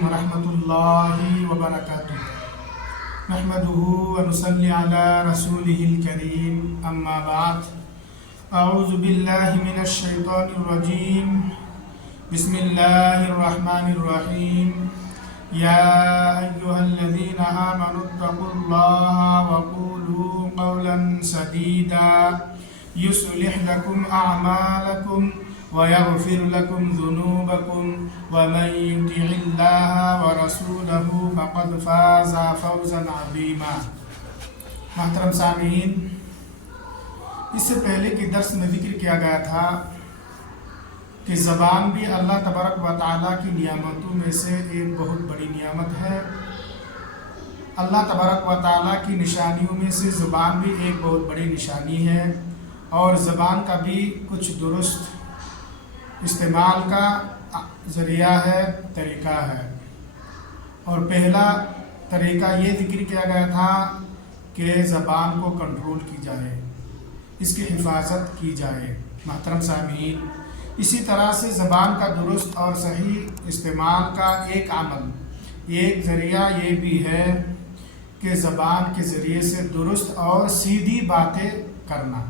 वरहमतुल्लाहि वबरकातुह। नहमदुहु व नुसल्ली अला रसूलिहिल करीम, अम्मा बाद। अऊज़ु बिल्लाहि मिनश शैतानिर रजीम। बिस्मिल्लाहिर रहमानिर रहीम। या अय्युहल्लज़ीना आमनुत्तक़ुल्लाहा व क़ूलू क़ौलन सदीदा युस्लिह लकुम अअमालकुम वयग़फिर लकुम ज़ुनूबकुम वमन युतिइल्लाह व रसूलहु फ़क़द फ़ाज़ फ़ौज़न अज़ीमा। मोहतरम सामीन, इससे पहले कि दर्स में ज़िक्र किया गया था कि ज़बान भी अल्लाह तबारक व तआला की नियामतों में से एक बहुत बड़ी नियामत है। अल्लाह तबारक व तआला की निशानियों में से ज़बान भी एक बहुत बड़ी निशानी है और ज़बान का भी कुछ दुरुस्त इस्तेमाल का ज़रिया है, तरीक़ा है। और पहला तरीक़ा ये ज़िक्र किया गया था कि ज़बान को कंट्रोल की जाए, इसकी हिफाजत की जाए। मोहतरम सामीन, इसी तरह से ज़बान का दुरुस्त और सही इस्तेमाल का एक अमल, एक ज़रिया ये भी है कि ज़बान के ज़रिए से दुरुस्त और सीधी बातें करना।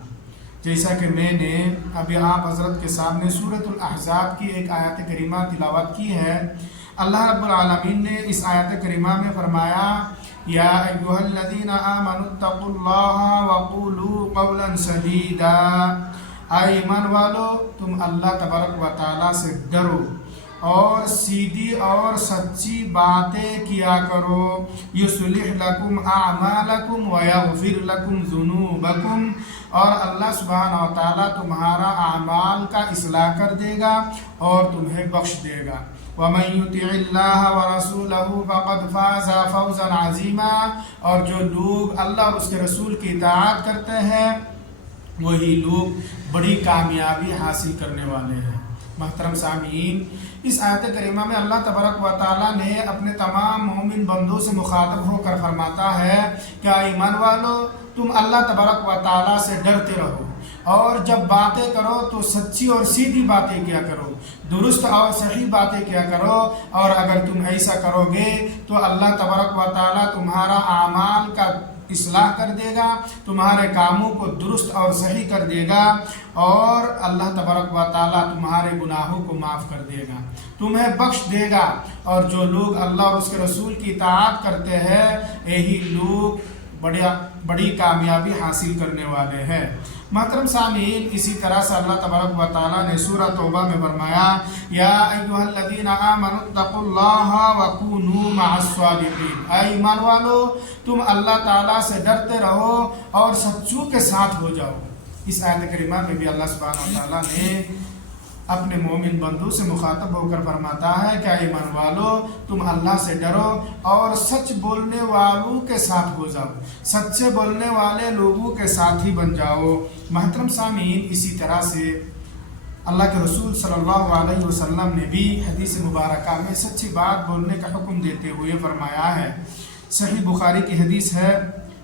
जैसा कि मैंने अभी आप हज़रत के सामने सूरतुल अहज़ाब की एक आयत करीमा तिलावत की है। अल्लाह रब्बुल आलमीन ने इस आयत करीमा में फरमाया, या अय्युहल्लज़ीना आमनुत्तक़ुल्लाहा व क़ूलू क़ौलन सदीदा। ऐ ईमान वालो, तुम अल्लाह तबारक व तआला से डरो और सीधी और सच्ची बातें किया करो। युस्लिह लकुम अअमालकुम व यग़फिर लकुम ज़ुनूबकुम, और अल्लाह सुब्हानहु व तआला तुम्हारा अमाल का इस्लाह कर देगा और तुम्हें बख्श देगा। वमन युतिइल्लाह व रसूलहु फ़क़द फ़ाज़ फ़ौज़न अज़ीमा, और जो लोग अल्लाह और उसके रसूल की इताअत करते हैं वही लोग बड़ी कामयाबी हासिल करने वाले हैं। मोहतरम सामीन, इस आयत करीमा में अल्लाह तबारक व तआला ने अपने तमाम मोमिन बंदों से मुखातब होकर फरमाता है, क्या ईमान वालो, तुम अल्लाह तबारक व तआला से डरते रहो और जब बातें करो तो सच्ची और सीधी बातें किया करो, दुरुस्त और सही बातें किया करो। और अगर तुम ऐसा करोगे तो अल्लाह तबारक व तआला तुम्हारा आमाल का इस्लाह कर देगा, तुम्हारे कामों को दुरुस्त और सही कर देगा और अल्लाह तबारक व तआला तुम्हारे गुनाहों को माफ़ कर देगा, तुम्हें बख्श देगा। और जो लोग अल्लाह और उसके रसूल की इताअत करते हैं यही लोग बड़ी कामयाबी हासिल करने वाले हैं। मोहतरम सामीन, इसी तरह से अल्लाह तबारक व तआला ने सूरह तौबा में फरमाया, या अय्युहल्लज़ीना आमनुत्तक़ुल्लाहा व कूनू मअस्सादिक़ीन। ऐ ईमान वालो, तुम अल्लाह ताला से डरते रहो और सच्चों के साथ हो जाओ। इस आयत करीमा में भी अल्लाह सुब्हानहु व तआला ने अपने मोमिन बंदों से मुखातब होकर फरमाता है, क्या ईमान वालो, तुम अल्लाह से डरो और सच बोलने वालों के साथ हो जाओ, सच्चे बोलने वाले लोगों के साथ ही बन जाओ। महतरम सामीन, इसी तरह से अल्लाह के रसूल सल्लल्लाहु अलैहि वसल्लम ने भी हदीस मुबारका में सच्ची बात बोलने का हुक्म देते हुए फरमाया है। सही बुखारी की हदीस है।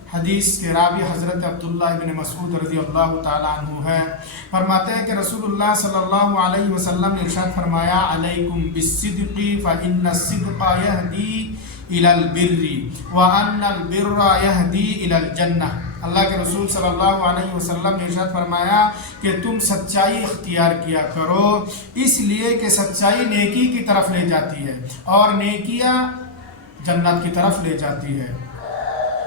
हदीस के रावी हज़रत अब्दुल्लाह इब्न मसऊद रज़ियल्लाहु ताला अन्हु है। फरमाते हैं कि रसूलुल्लाह सल्लल्लाहु अलैहि वसल्लम ने इरशाद फरमाया, अलैकुम बिस्सिद्क़ि फ़इन्नस्सिद्क़ा यहदी इलल बिर्रि व अन्नल बिर्रा यहदी इलल जन्नह। अल्लाह के रसूल सल्लल्लाहु अलैहि वसल्लम ने इरशाद फरमाया कि तुम सच्चाई इख्तियार किया करो, इसलिए कि सच्चाई नेकी की तरफ ले जाती है और नेकियां जन्नत की तरफ ले जाती है।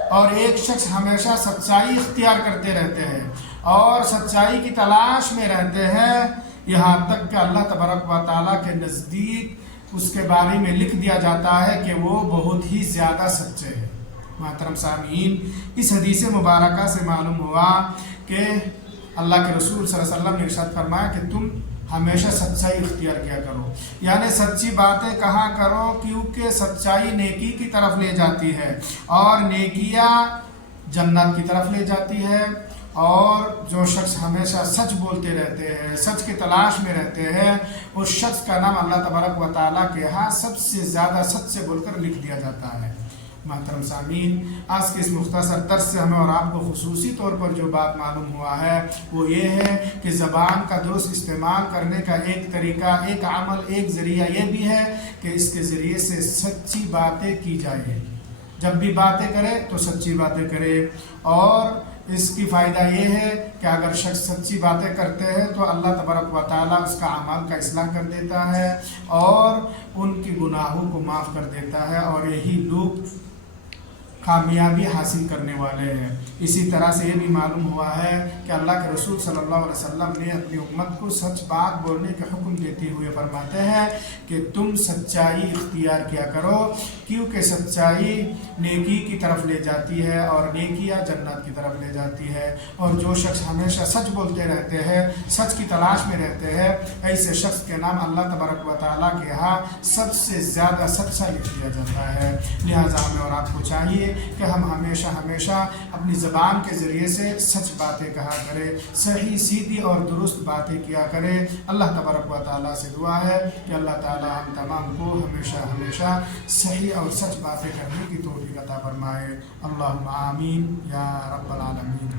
और एक शख्स हमेशा सच्चाई इख्तियार करते रहते हैं और सच्चाई की तलाश में रहते हैं, यहाँ तक कि अल्लाह तबारक व तआला के नज़दीक उसके बारे में लिख दिया जाता है कि वो बहुत ही ज़्यादा सच्चे हैं। मोहतरम सामीन, इस हदीस मुबारका से मालूम हुआ कि अल्लाह के रसूल सल्लल्लाहु अलैहि वसल्लम ने इरशाद फरमाया कि तुम हमेशा सच्चाई इख्तियार किया करो, यानी सच्ची बातें कहा करो, क्योंकि सच्चाई नेकी की तरफ ले जाती है और नेकियां जन्नत की तरफ ले जाती है। और जो शख्स हमेशा सच बोलते रहते हैं, सच की तलाश में रहते हैं, उस शख्स का नाम अल्लाह तबारक व तआला के यहाँ सबसे ज़्यादा सच से बोलकर लिख दिया जाता है। محترم سامعین، آج کے اس مختصر درس سے ہمیں اور آپ کو خصوصی طور پر جو بات معلوم ہوا ہے وہ یہ ہے کہ زبان کا درست استعمال کرنے کا ایک طریقہ، ایک عمل، ایک ذریعہ یہ بھی ہے کہ اس کے ذریعے سے سچی باتیں کی جائے۔ جب بھی باتیں کرے تو سچی باتیں کرے، اور اس کی فائدہ یہ ہے کہ اگر شخص سچی باتیں کرتے ہیں تو اللہ تبارک و تعالیٰ اس کا اعمال کا اصلاح کر دیتا ہے اور ان کی گناہوں کو معاف کر دیتا ہے، اور یہی لوگ کامیابی حاصل کرنے والے ہیں۔ اسی طرح سے یہ بھی معلوم ہوا ہے کہ اللہ کے رسول صلی اللہ علیہ وسلم نے اپنی امت کو سچ بات بولنے کا حکم دیتے ہوئے فرماتے ہیں کہ تم سچائی اختیار کیا کرو، کیونکہ سچائی نیکی کی طرف لے جاتی ہے اور نیکیاں جنت کی طرف لے جاتی ہے، اور جو شخص ہمیشہ سچ بولتے رہتے ہیں، سچ کی تلاش میں رہتے ہیں، ایسے شخص کے نام اللہ تبارک و تعالیٰ کے ہاں سب سے زیادہ سچا لکھ دیا جاتا ہے۔ لہٰذا ہمیں اور آپ کو چاہیے کہ ہم ہمیشہ اپنی زبان کے ذریعے سے سچ باتیں کہا کریں، صحیح سیدھی اور درست باتیں کیا کریں۔ اللہ تبارک و تعالیٰ سے دعا ہے کہ اللہ تعالیٰ ہم تمام کو ہمیشہ صحیح اور سچ باتیں کرنے کی توفیق عطا فرمائے۔ اللہم آمین یا رب العالمین۔